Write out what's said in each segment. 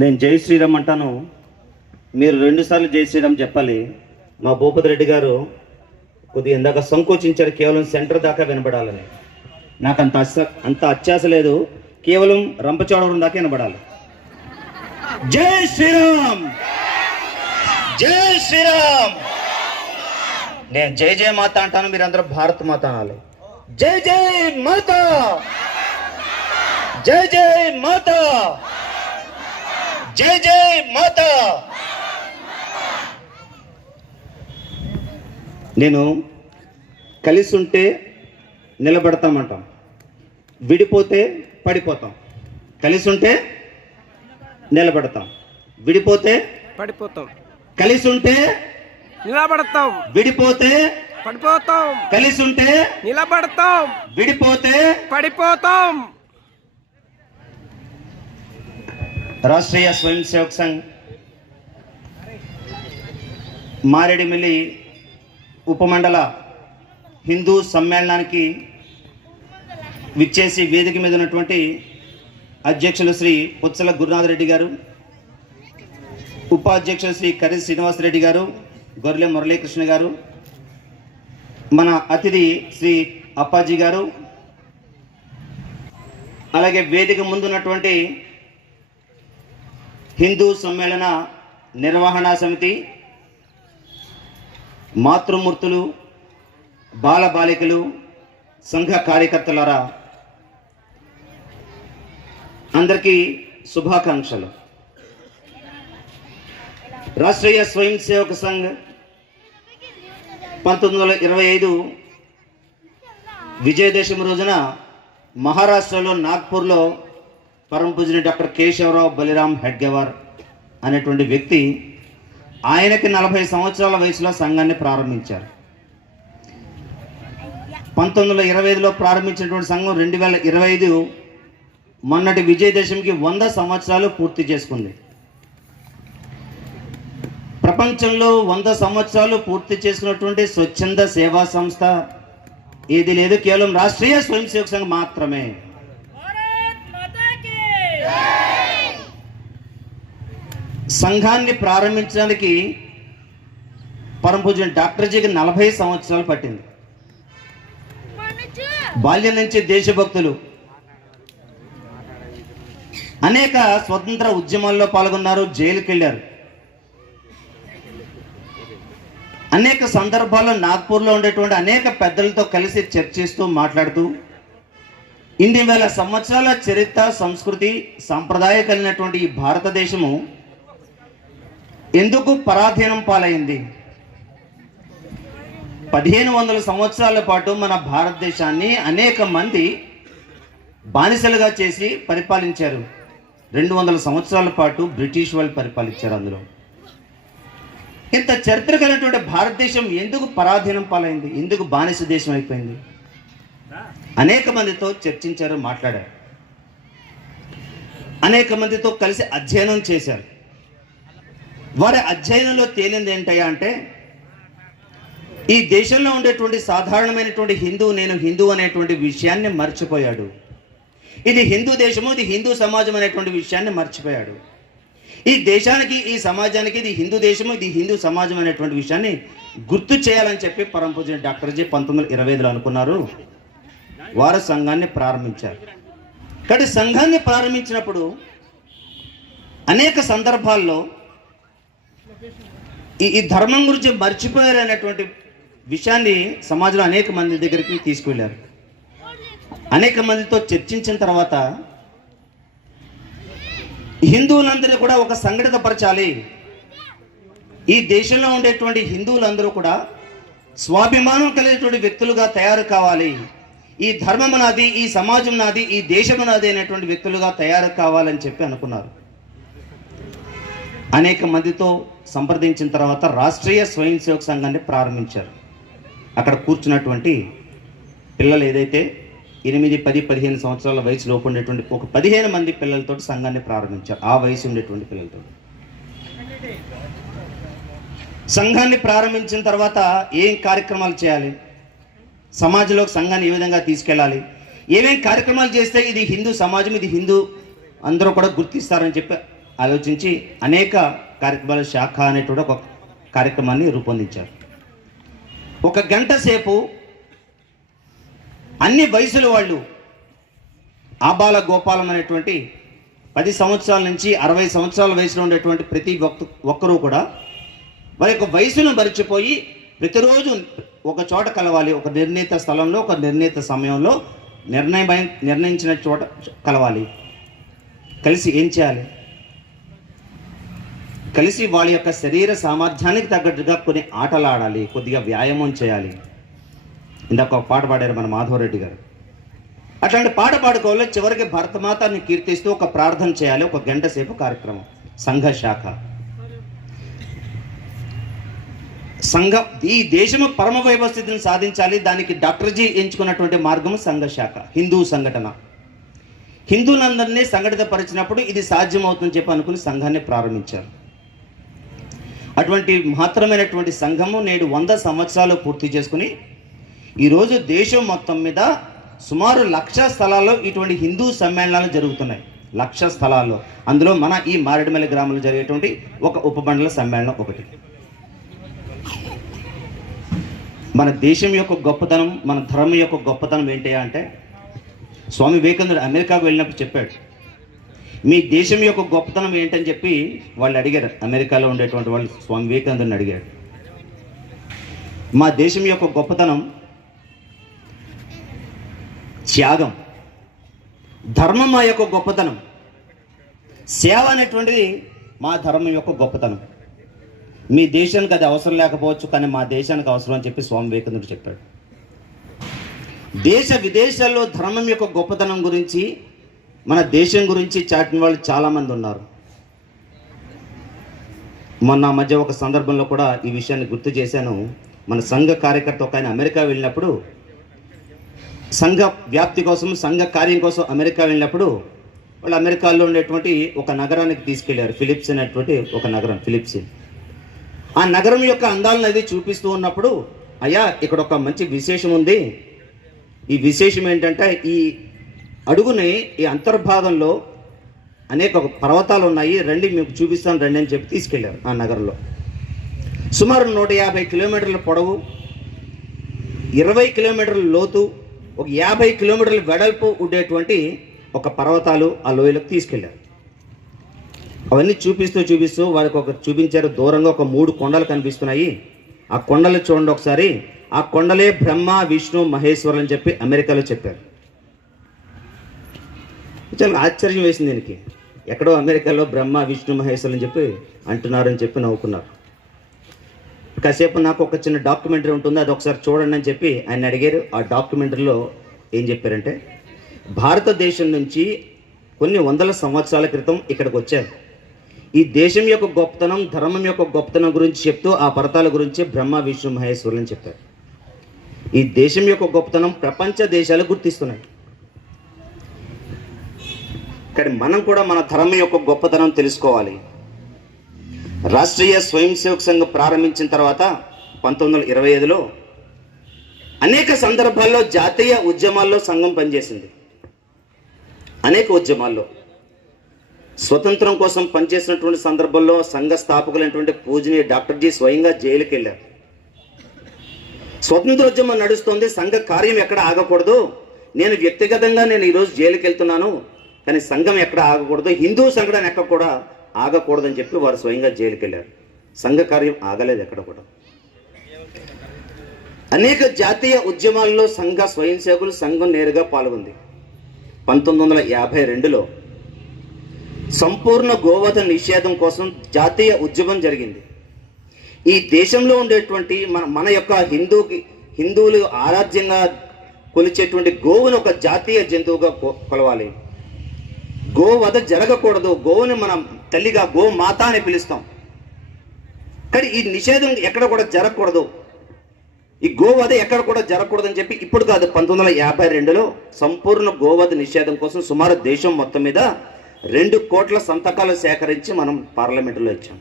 నేను జై శ్రీరామ్ అంటాను, మీరు 2 సార్లు జై శ్రీరామ్ చెప్పాలి. మా భూపతి రెడ్డి గారు కొద్దిగా ఇందాక సంకోచించారు, కేవలం సెంటర్ దాకా వినపడాలని. నాకు అంత అత్యాస లేదు, కేవలం రంపచోడవరం దాకా వినపడాలి. జై శ్రీరామ్, జై శ్రీరామ్. నేను జై జై మాత అంటాను, మీరందరూ భారత్ మాత అనాలి. జై జై మాత, జై జై మాత, జై జై మాత. నేను కలిసి ఉంటే నిలబడతామంటాం, విడిపోతే పడిపోతాం. కలిసి ఉంటే నిలబడతాం, విడిపోతే పడిపోతాం. కలిసి ఉంటే నిలబడతాం, విడిపోతే పడిపోతాం. కలిసి ఉంటే నిలబడతాం, విడిపోతే పడిపోతాం. రాష్ట్రీయ స్వయం సేవక్ సంఘ్ మారేడుమిల్లి ఉపమండల హిందూ సమ్మేళనానికి విచ్చేసి వేదిక మీద ఉన్నటువంటి అధ్యక్షులు శ్రీ పుచ్చల గురునాథ్ రెడ్డి గారు, ఉపాధ్యక్షులు శ్రీ కర్రి శ్రీనివాసరెడ్డి గారు, గొర్రెల మురళీకృష్ణ గారు, మన అతిథి శ్రీ అప్పాజీ గారు, అలాగే వేదిక ముందున్నటువంటి హిందూ సమ్మేళన నిర్వహణ సమితి, మాతృమూర్తులు, బాలబాలికలు, సంఘ కార్యకర్తలారా, అందరికీ శుభాకాంక్షలు. రాష్ట్రీయ స్వయం సేవక సంఘ్ 1925 విజయదశమి రోజున మహారాష్ట్రలో నాగ్పూర్లో పరమ పూజనీయ డాక్టర్ కేశవరావు బలిరామ్ హెడ్గేవార్ అనేటువంటి వ్యక్తి, ఆయనకి 40 సంవత్సరాల వయసులో సంఘాన్ని ప్రారంభించారు. 1925లో ప్రారంభించినటువంటి సంఘం 2025 మొన్నటి విజయదశమికి 100 సంవత్సరాలు పూర్తి చేసుకుంది. ప్రపంచంలో 100 సంవత్సరాలు పూర్తి చేసుకున్నటువంటి స్వచ్ఛంద సేవా సంస్థ ఏది లేదు, కేవలం రాష్ట్రీయ స్వయం సేవక సంఘం మాత్రమే. సంఘాన్ని ప్రారంభించడానికి పరమ పూజ్య డాక్టర్జీకి 40 సంవత్సరాలు పట్టింది. బాల్యం నుంచి దేశభక్తులు, అనేక స్వతంత్ర ఉద్యమాల్లో పాల్గొన్నారు, జైలుకి వెళ్ళారు. అనేక సందర్భాల్లో నాగ్పూర్లో ఉండేటువంటి అనేక పెద్దలతో కలిసి చర్చిస్తూ మాట్లాడుతూ 8,000 సంవత్సరాల చరిత్ర, సంస్కృతి, సాంప్రదాయ కలిగినటువంటి ఈ భారతదేశము ఎందుకు పరాధీనం పాలైంది? 1500 సంవత్సరాల పాటు మన భారతదేశాన్ని అనేక మంది బానిసలుగా చేసి పరిపాలించారు. 200 సంవత్సరాల పాటు బ్రిటిష్ వాళ్ళు పరిపాలించారు. అందులో ఇంత చరిత్ర కలిగినటువంటి భారతదేశం ఎందుకు పరాధీనం పాలైంది, ఎందుకు బానిస దేశం అయిపోయింది? అనేక మందితో చర్చించారు, మాట్లాడారు. అనేక మందితో కలిసి అధ్యయనం చేశారు. వారి అధ్యయనంలో తేలింది ఏంటయ్యా అంటే, ఈ దేశంలో ఉండేటువంటి సాధారణమైనటువంటి హిందూ, నేను హిందూ అనేటువంటి విషయాన్ని మర్చిపోయాడు. ఇది హిందూ దేశము, ఇది హిందూ సమాజం అనేటువంటి విషయాన్ని మర్చిపోయాడు. ఈ దేశానికి, ఈ సమాజానికి ఇది హిందూ దేశము, ఇది హిందూ సమాజం అనేటువంటి విషయాన్ని గుర్తు చేయాలని చెప్పి పరమ పూజ్య డాక్టర్జీ 1925లో అనుకున్నారు. వారు సంఘాన్ని ప్రారంభించారు. కాబట్టి సంఘాన్ని ప్రారంభించినప్పుడు అనేక సందర్భాల్లో ఈ ధర్మం గురించి మర్చిపోయారు అనేటువంటి విషయాన్ని సమాజంలో అనేక మంది దగ్గరికి తీసుకువెళ్ళారు. అనేక మందితో చర్చించిన తర్వాత హిందువులందరూ కూడా ఒక సంఘటితపరచాలి. ఈ దేశంలో ఉండేటువంటి హిందువులందరూ కూడా స్వాభిమానం కలిగినటువంటి వ్యక్తులుగా తయారు కావాలి. ఈ ధర్మం నాది, ఈ సమాజం నాది, ఈ దేశం నాది అనేటువంటి వ్యక్తులుగా తయారు కావాలని చెప్పి అనుకున్నారు. అనేక మందితో సంప్రదించిన తర్వాత రాష్ట్రీయ స్వయం సేవక సంఘాన్ని ప్రారంభించారు. అక్కడ కూర్చున్నటువంటి పిల్లలు ఏదైతే 8, 10, 15 సంవత్సరాల వయసులోపు ఉండేటువంటి ఒక 15 మంది పిల్లలతో సంఘాన్ని ప్రారంభించారు. ఆ వయసు ఉండేటువంటి పిల్లలతో సంఘాన్ని ప్రారంభించిన తర్వాత ఏం కార్యక్రమాలు చేయాలి, సమాజంలో సంఘాన్ని ఏ విధంగా తీసుకెళ్ళాలి, ఏమేం కార్యక్రమాలు చేస్తే ఇది హిందూ సమాజం, ఇది హిందూ అందరూ కూడా గుర్తిస్తారని చెప్పి ఆలోచించి అనేక కార్యక్రమాల శాఖ అనేటువంటి ఒక కార్యక్రమాన్ని రూపొందించారు. ఒక గంట సేపు అన్ని వయసుల వాళ్ళు ఆబాల గోపాలం అనేటువంటి 10 సంవత్సరాల నుంచి 60 సంవత్సరాల వయసులో ఉండేటువంటి ప్రతి ఒక్కరూ కూడా వారి యొక్క వయసును మరిచిపోయి ప్రతిరోజు ఒక చోట కలవాలి. ఒక నిర్ణీత స్థలంలో, ఒక నిర్ణీత సమయంలో, నిర్ణయించిన చోట కలవాలి. కలిసి ఏం చేయాలి? కలిసి వాళ్ళ యొక్క శరీర సామర్థ్యానికి తగ్గట్టుగా కొన్ని ఆటలు ఆడాలి, కొద్దిగా వ్యాయామం చేయాలి. ఇందాక ఒక పాట పాడారు మన మాధవరెడ్డి గారు. అట్లాంటి పాట పాడుకోవాలి. చివరికి భరతమాతాన్ని కీర్తిస్తూ ఒక ప్రార్థన చేయాలి. ఒక గంట సేపు కార్యక్రమం. సంఘ శాఖ సంఘం ఈ దేశము పరమ వైభవ స్థితిని సాధించాలి. దానికి డాక్టర్ జీ ఎంచుకున్నటువంటి మార్గం సంఘ శాఖ, హిందూ సంఘటన. హిందువులందరినీ సంఘటితపరిచినప్పుడు ఇది సాధ్యమవుతుందని చెప్పి అనుకుని సంఘాన్ని ప్రారంభించారు. అటువంటి మహత్తరమైనటువంటి సంఘము నేడు 100 సంవత్సరాలు పూర్తి చేసుకుని ఈరోజు దేశం మొత్తం మీద సుమారు 1,00,000 స్థలాల్లో ఇటువంటి హిందూ సమ్మేళనాలు జరుగుతున్నాయి. 1,00,000 స్థలాల్లో. అందులో మన ఈ మారేడుమల్లి గ్రామంలో జరిగేటువంటి ఒక ఉపమండల సమ్మేళనం ఒకటి. మన దేశం యొక్క గొప్పతనం, మన ధర్మం యొక్క గొప్పతనం ఏంటి అంటే, స్వామి వివేకానందుడు అమెరికాకు వెళ్ళినప్పుడు చెప్పాడు. మీ దేశం యొక్క గొప్పతనం ఏంటని చెప్పి వాళ్ళు అడిగారు. అమెరికాలో ఉండేటువంటి వాళ్ళు స్వామి వివేకానందుని అడిగారు. మా దేశం యొక్క గొప్పతనం త్యాగం, ధర్మం మా యొక్క గొప్పతనం, సేవ అనేటువంటిది మా ధర్మం యొక్క గొప్పతనం. మీ దేశానికి అది అవసరం లేకపోవచ్చు, కానీ మా దేశానికి అవసరం అని చెప్పి స్వామి వివేకానందుడు చెప్పాడు. దేశ విదేశాల్లో ధర్మం యొక్క గొప్పతనం గురించి, మన దేశం గురించి చాటిన వాళ్ళు చాలామంది ఉన్నారు. మొన్న మధ్య ఒక సందర్భంలో కూడా ఈ విషయాన్ని గుర్తు చేశాను. మన సంఘ కార్యకర్త ఒక ఆయన అమెరికా వెళ్ళినప్పుడు, సంఘ వ్యాప్తి కోసం, సంఘ కార్యం కోసం అమెరికా వెళ్ళినప్పుడు వాళ్ళు అమెరికాలో ఉండేటువంటి ఒక నగరానికి తీసుకెళ్లారు. ఫిలిప్స్ అనేటువంటి ఒక నగరం, ఫిలిప్స్. ఆ నగరం యొక్క అందాలను అది చూపిస్తూ ఉన్నప్పుడు, అయ్యా ఇక్కడ ఒక మంచి విశేషం ఉంది. ఈ విశేషం ఏంటంటే, ఈ అడుగుని ఈ అంతర్భాగంలో అనేక పర్వతాలు ఉన్నాయి, రండి మీకు చూపిస్తాను రండి అని చెప్పి తీసుకెళ్లారు. ఆ నగరంలో సుమారు 150 కిలోమీటర్ల పొడవు, 20 కిలోమీటర్ల లోతు, ఒక 50 కిలోమీటర్ల వెడల్పు ఉండేటువంటి ఒక పర్వతాలు ఆ లోయలకు తీసుకెళ్లారు. అవన్నీ చూపిస్తూ వాళ్ళకి ఒక చూపించారు. దూరంగా ఒక 3 కొండలు కనిపిస్తున్నాయి. ఆ కొండలు చూడండి ఒకసారి. ఆ కొండలే బ్రహ్మ, విష్ణు, మహేశ్వరులు అని చెప్పి అమెరికాలో చెప్పారు. చాలా ఆశ్చర్యం వేసింది దీనికి. ఎక్కడో అమెరికాలో బ్రహ్మ, విష్ణు, మహేశ్వరులు అని చెప్పి అంటున్నారని చెప్పి నవ్వుకున్నారు. కాసేపు నాకు ఒక చిన్న డాక్యుమెంటరీ ఉంటుంది, అది ఒకసారి చూడండి అని చెప్పి ఆయన అడిగారు. ఆ డాక్యుమెంటరీలో ఏం చెప్పారంటే, భారతదేశం నుంచి కొన్ని 100 సంవత్సరాల క్రితం ఇక్కడికి వచ్చారు. ఈ దేశం యొక్క గొప్పతనం, ధర్మం యొక్క గొప్పతనం గురించి చెప్తూ ఆ పర్వతాల గురించి బ్రహ్మ, విష్ణు, మహేశ్వరులు అని చెప్పారు. ఈ దేశం యొక్క గొప్పతనం ప్రపంచ దేశాలు గుర్తిస్తున్నాయి. కానీ మనం కూడా మన ధర్మం యొక్క గొప్పతనం తెలుసుకోవాలి. రాష్ట్రీయ స్వయం సేవక్ సంఘం ప్రారంభించిన తర్వాత 1925లో అనేక సందర్భాల్లో జాతీయ ఉద్యమాల్లో సంఘం పనిచేసింది. అనేక ఉద్యమాల్లో స్వతంత్రం కోసం పనిచేసినటువంటి సందర్భంలో సంఘ స్థాపకులైనటువంటి పూజనీయ డాక్టర్ జీ స్వయంగా జైలుకి వెళ్ళారు. స్వతంత్రోద్యమం నడుస్తుంది, సంఘ కార్యం ఎక్కడ ఆగకూడదు. నేను వ్యక్తిగతంగా ఈరోజు జైలుకి వెళ్తున్నాను, కానీ సంఘం ఎక్కడ ఆగకూడదు, హిందూ సంఘటన ఎక్కడ కూడా ఆగకూడదని చెప్పి వారు స్వయంగా జైలుకి వెళ్ళారు. సంఘ కార్యం ఆగలేదు ఎక్కడ కూడా. అనేక జాతీయ ఉద్యమాల్లో సంఘ స్వయం సేవకులు సంఘం నేరుగా పాల్గొంది. 1952లో సంపూర్ణ గోవధ నిషేధం కోసం జాతీయ ఉద్యమం జరిగింది. ఈ దేశంలో ఉండేటువంటి మన యొక్క హిందువులు ఆరాధ్యంగా కొలిచేటువంటి గోవును ఒక జాతీయ జంతువుగా కొలవాలి. గోవధ జరగకూడదు. గోవుని మనం తల్లిగా గోమాత అని పిలుస్తాం. కానీ ఈ నిషేధం ఎక్కడ కూడా జరగకూడదు, ఈ గోవధ ఎక్కడ కూడా జరగకూడదు అని చెప్పి ఇప్పుడు కాదు, 1952లో సంపూర్ణ గోవధ నిషేధం కోసం సుమారు దేశం మొత్తం మీద 2 కోట్ల సంతకాలు సేకరించి మనం పార్లమెంటులో ఇచ్చాం.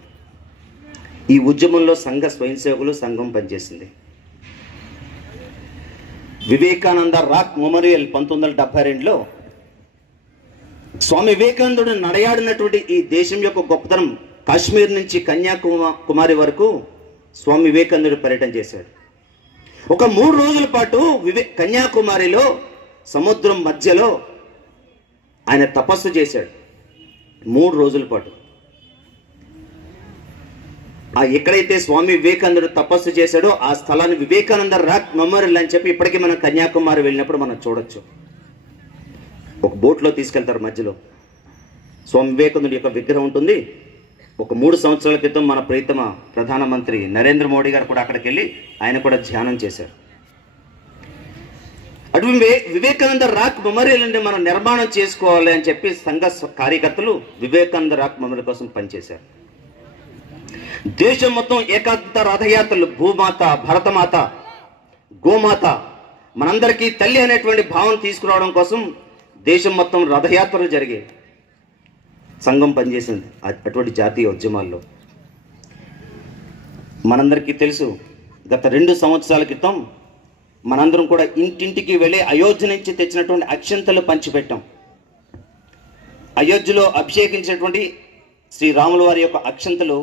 ఈ ఉద్యమంలో సంఘ స్వయం సేవకులు సంఘం పనిచేసింది. వివేకానంద రాక్ మెమోరియల్ 1972లో స్వామి వివేకానందుడు నడయాడినటువంటి ఈ దేశం యొక్క గొప్పతనం కాశ్మీర్ నుంచి కన్యాకుమారి వరకు స్వామి వివేకానందుడు పర్యటన చేశాడు. ఒక 3 రోజుల పాటు కన్యాకుమారిలో సముద్రం మధ్యలో ఆయన తపస్సు చేశాడు. 3 రోజుల పాటు ఎక్కడైతే స్వామి వివేకానందుడు తపస్సు చేశాడో ఆ స్థలాన్ని వివేకానంద రాక్ మెమోరియల్ అని చెప్పి ఇప్పటికీ మనం కన్యాకుమారి వెళ్ళినప్పుడు మనం చూడొచ్చు. ఒక బోట్లో తీసుకెళ్తారు, మధ్యలో స్వామి వివేకానందుడి యొక్క విగ్రహం ఉంటుంది. ఒక 3 సంవత్సరాల క్రితం మన ప్రీతమ ప్రధానమంత్రి నరేంద్ర మోడీ గారు కూడా అక్కడికి వెళ్ళి ఆయన కూడా ధ్యానం చేశారు. అటువంటి వివేకానంద రాక్ మెమోరియల్ నుండి మనం నిర్మాణం చేసుకోవాలి అని చెప్పి సంఘ కార్యకర్తలు వివేకానంద రాక్ మెమోరియల్ కోసం పనిచేశారు. దేశం మొత్తం ఏకాంత రథయాత్రలు, భూమాత, భరతమాత, గోమాత, మనందరికీ తల్లి అనేటువంటి భావం తీసుకురావడం కోసం దేశం మొత్తం రథయాత్రలు జరిగాయి. సంఘం పనిచేసింది అటువంటి జాతీయ ఉద్యమాల్లో. మనందరికీ తెలుసు, గత 2 సంవత్సరాల క్రితం మనందరం కూడా ఇంటింటికి వెళ్ళి అయోధ్య నుంచి తెచ్చినటువంటి అక్షంతలు పంచిపెట్టాం. అయోధ్యలో అభిషేకించినటువంటి శ్రీరాముల వారి యొక్క అక్షంతలు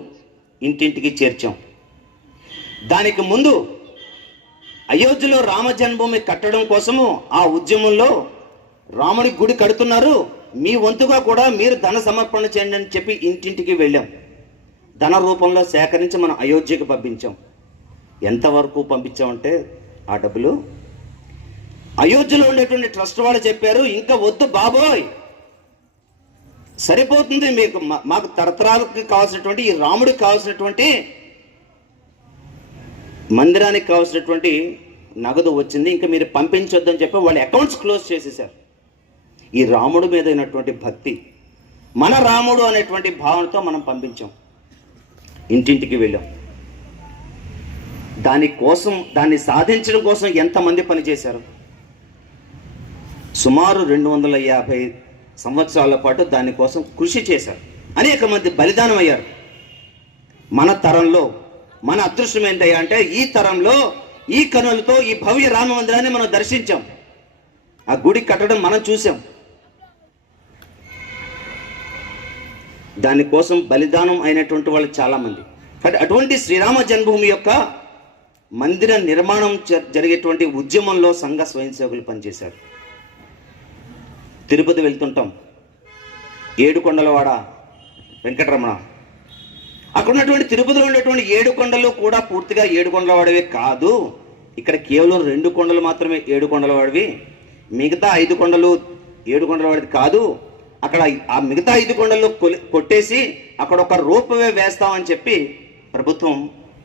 ఇంటింటికి చేర్చాం. దానికి ముందు అయోధ్యలో రామ జన్మభూమి కట్టడం కోసము ఆ ఉద్యమంలో రాముడి గుడి కడుతున్నారు, మీ వంతుగా కూడా మీరు ధన సమర్పణ చేయండి అని చెప్పి ఇంటింటికి వెళ్ళాం. ధన రూపంలో సేకరించి మనం అయోధ్యకు పంపించాం. ఎంతవరకు పంపించామంటే ఆ డబ్బులు అయోధ్యలో ఉండేటువంటి ట్రస్ట్ వాళ్ళు చెప్పారు, ఇంకా వద్దు బాబోయ్, సరిపోతుంది మీకు, మాకు తరతరాలకు కావాల్సినటువంటి ఈ రాముడికి కావాల్సినటువంటి మందిరానికి కావాల్సినటువంటి నగదు వచ్చింది, ఇంకా మీరు పంపించొద్దని చెప్పి వాళ్ళ అకౌంట్స్ క్లోజ్ చేసేసారు. ఈ రాముడి మీద అయినటువంటి భక్తి, మన రాముడు అనేటువంటి భావనతో మనం పంపించాం, ఇంటింటికి వెళ్ళాం. దాన్ని సాధించడం కోసం ఎంతమంది పనిచేశారు? సుమారు 250 సంవత్సరాల పాటు దానికోసం కృషి చేశారు. అనేక మంది బలిదానం అయ్యారు. మన తరంలో మన అదృష్టం ఏంటయ్యా అంటే ఈ తరంలో ఈ కనులతో ఈ భవ్య రామ మందిరాన్ని మనం దర్శించాం, ఆ గుడి కట్టడం మనం చూసాం. దానికోసం బలిదానం అయినటువంటి వాళ్ళు చాలామంది. అటువంటి శ్రీరామ జన్మభూమి యొక్క మందిర నిర్మాణం జరిగేటువంటి ఉద్యమంలో సంఘ స్వయం సేవకులు పనిచేశారు. తిరుపతి వెళ్తుంటాం, ఏడుకొండలవాడ వెంకటరమణ, అక్కడ ఉన్నటువంటి తిరుపతిలో ఉన్నటువంటి 7 కొండలు కూడా పూర్తిగా ఏడుకొండలవాడవే కాదు. ఇక్కడ కేవలం 2 కొండలు మాత్రమే ఏడుకొండలవాడివి, మిగతా 5 కొండలు ఏడుకొండలవాడిది కాదు. అక్కడ ఆ మిగతా 5 కొండలు కొట్టేసి అక్కడ ఒక రూపవే వేస్తామని చెప్పి ప్రభుత్వం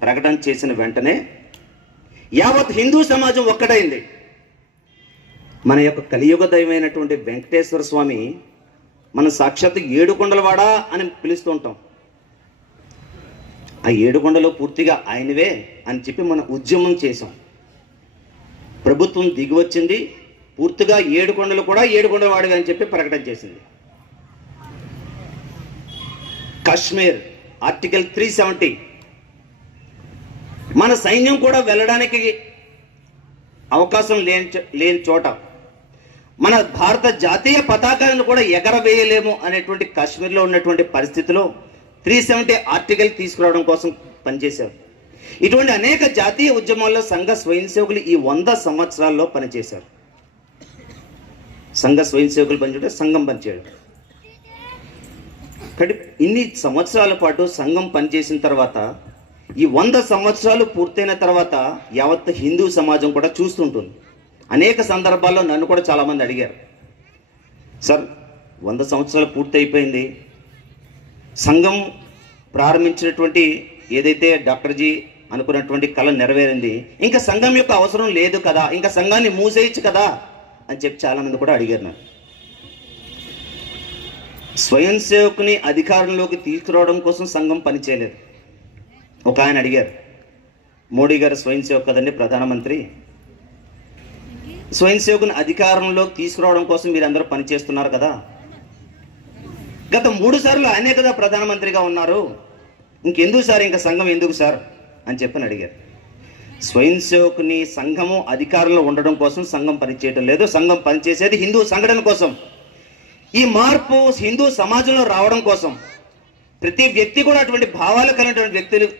ప్రకటన చేసిన వెంటనే యావత్ హిందూ సమాజం ఒక్కటైంది. మన యొక్క కలియుగ దైవమైనటువంటి వెంకటేశ్వర స్వామి మన సాక్షాత్ ఏడుకొండలవాడ అని పిలుస్తూ ఉంటాం. ఆ 7 కొండలు పూర్తిగా ఆయనవే అని చెప్పి మన ఉద్యమం చేశాం. ప్రభుత్వం దిగి వచ్చింది, పూర్తిగా 7 కొండలు కూడా ఏడుకొండలవాడవే అని చెప్పి ప్రకటన చేసింది. కాశ్మీర్ ఆర్టికల్ 370, మన సైన్యం కూడా వెళ్ళడానికి అవకాశం లేని చోట మన భారత జాతీయ పతాకాలను కూడా ఎగరవేయలేము అనేటువంటి కాశ్మీర్లో ఉన్నటువంటి పరిస్థితిలో 370 ఆర్టికల్ తీసుకురావడం కోసం పనిచేశారు. ఇటువంటి అనేక జాతీయ ఉద్యమాల్లో సంఘ స్వయం సేవకులు ఈ 100 సంవత్సరాల్లో పనిచేశారు. సంఘ స్వయం సేవకులు పనిచేయడం, సంఘం పనిచేయడం. కాబట్టి ఇన్ని సంవత్సరాల పాటు సంఘం పనిచేసిన తర్వాత ఈ 100 సంవత్సరాలు పూర్తయిన తర్వాత యావత్ హిందూ సమాజం కూడా చూస్తుంటుంది. అనేక సందర్భాల్లో నన్ను కూడా చాలామంది అడిగారు, సార్ 100 సంవత్సరాలు పూర్తి అయిపోయింది, సంఘం ప్రారంభించినటువంటి ఏదైతే డాక్టర్జీ అనుకున్నటువంటి కళ నెరవేరింది, ఇంకా సంఘం యొక్క అవసరం లేదు కదా, ఇంకా సంఘాన్ని మూసేయచ్చు కదా అని చెప్పి చాలామంది కూడా అడిగారు నాకు. స్వయం సేవకుని అధికారంలోకి తీసుకురావడం కోసం సంఘం పనిచేయలేదు. ఒక ఆయన అడిగారు, మోడీ గారు స్వయం సేవకు కదండి ప్రధానమంత్రి, స్వయం సేవకుని అధికారంలోకి తీసుకురావడం కోసం మీరందరూ పనిచేస్తున్నారు కదా, గత 3 సార్లు ఆయనే కదా ప్రధానమంత్రిగా ఉన్నారు, ఇంకెందుకు సార్, ఇంకా సంఘం ఎందుకు సార్ అని చెప్పని అడిగారు. స్వయం సేవకుని సంఘము అధికారంలో ఉండడం కోసం సంఘం పనిచేయడం లేదు, సంఘం పనిచేసేది హిందూ సంఘటన కోసం. ఈ మార్పు హిందూ సమాజంలో రావడం కోసం ప్రతి వ్యక్తి కూడా అటువంటి భావాలు కలిగినటువంటి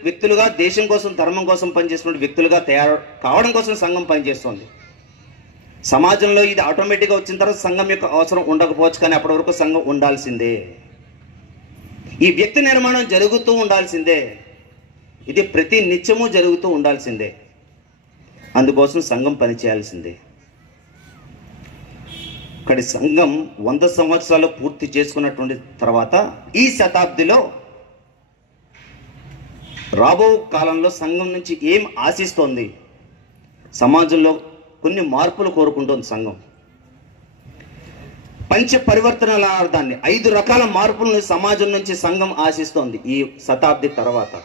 వ్యక్తులుగా దేశం కోసం ధర్మం కోసం పనిచేస్తున్న వ్యక్తులుగా తయారు కావడం కోసం సంఘం పనిచేస్తుంది. సమాజంలో ఇది ఆటోమేటిక్గా వచ్చిన తర్వాత సంఘం యొక్క అవసరం ఉండకపోవచ్చు, కానీ అప్పటి వరకు సంఘం ఉండాల్సిందే. ఈ వ్యక్తి నిర్మాణం జరుగుతూ ఉండాల్సిందే. ఇది ప్రతి నిత్యము జరుగుతూ ఉండాల్సిందే. అందుకోసం సంఘం పనిచేయాల్సిందే. ఇక్కడ సంఘం 100 సంవత్సరాలు పూర్తి చేసుకున్నటువంటి తర్వాత ఈ శతాబ్దిలో రాబో కాలంలో సంఘం నుంచి ఏం ఆశిస్తోంది, సమాజంలో కొన్ని మార్పులు కోరుకుంటుంది సంఘం. పంచ పరివర్తనల అర్థాన్ని 5 రకాల మార్పులను సమాజం నుంచి సంఘం ఆశిస్తోంది ఈ శతాబ్ది తర్వాత.